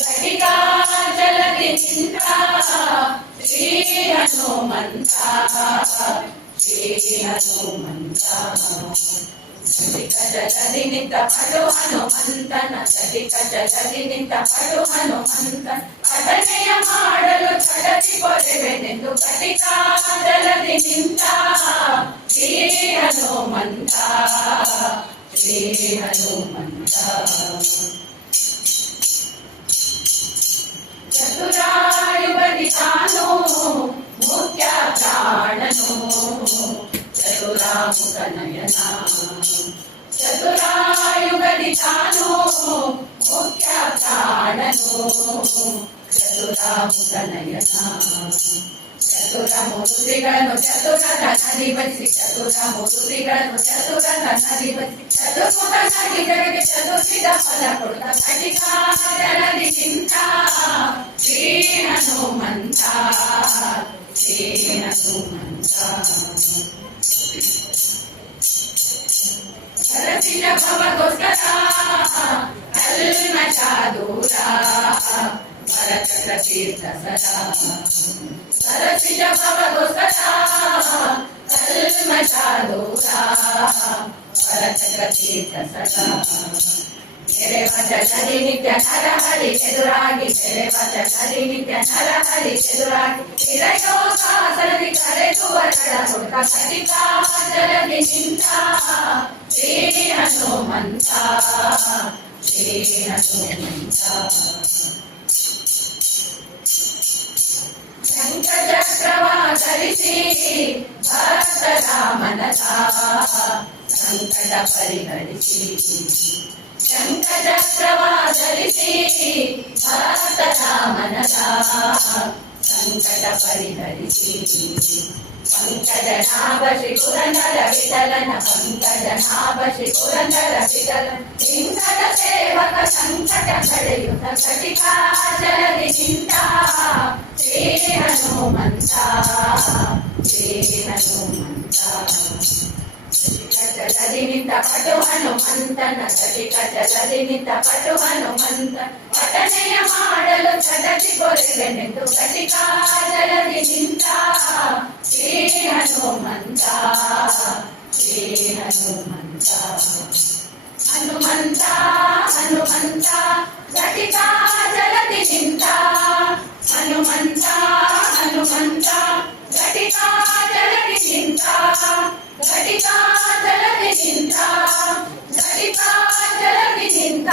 घटिका जलधि निंता श्री हनुमंता श्री हनुमंता घटिका जलधि निंत पटु हनुमंतन घटिका जलधि निंत पटु हनुमंतन पठनेय ಮಾಡಲು ಛಟತಿ ಕೊರೆವೆನೆಂದು घटिका जलधि निंತ श्री हनुमंता श्री हनुमंता चतुरायुगदितानो मुख्य प्राणनो चतुरामुख नयना चतुरायुगदितानो मुख्य प्राणनो चतुरामुख नयना चतुरमूर्तिಗಳನ್ನು ಚತುರಧನಾಧಿಪತಿ ಚತುರಮೂರ್ತಿಗಳನ್ನು ಚತುರಧನಾಧಿಪತಿ ಚತುರ್ಮುಖನಾಗಿ ಜಗಕ್ಕೆ ಚತುರ್ವಿಧ ಫಲ ಕೊಡುತ್ತ घटिका जलधि निंತ ಶ್ರೀ ಹನುಮಂತ ಶ್ರೀ ಹನುಮಂತ ಸರಸಿಜ ಭವಗೋಸ್ಕರ ಕಲ್ಮಷ ದೂರ ವರಚಕ್ರ ತೀರ್ಥ ಸದಾ सरसिज भवगोस्करा कल्मष दूर वरचक्र तीर्थ सदा तेरे वचनदि नित्य नर हरि ಎದುರಾಗಿ तेरे वचनदि नित्ಯ नर हरि ಎದುರಾಗಿ ಚಿರಯೋಗಾಸನದಿ ಕರೆದು ವರಡ ಕೊಡುತ್ತ घटिका जलधि निंತ ಶ್ರೀ ಹನುಮಂತ ಶ್ರೀ ಹನುಮಂತ शङ्खचक्रवाधरिसि भक्तरामनता सङ्कट परिहरिसि शङ्खचक्रवाधरिसि भक्तरामनता सङ्कट परिहरिसि पंकजनाभ श्री पुरंदर विठलन पंकजनाभ श्री पुरंदर विठलन सिंहद सेवक संकट कड़युत घटिका जलधि निंತ श्री हनुमंता श्री हनुमंता जलधि निंत पटु हनुमंतन घटिका जलधि निंत पटु हनुमंतन पठनेಯ ಮಾಡಲು ಛಟತಿ ಕೊರೆವೆನೆಂದು घटिका जलधि निंತ श्री हनुमंत श्री हनुमंत हनुमंत हनुमंत घटिका जलधि निंತ हनुमंत हनुमंत घटिका जलधि निंತ घटिका जलधि निंತ घटिका जलधि निंತ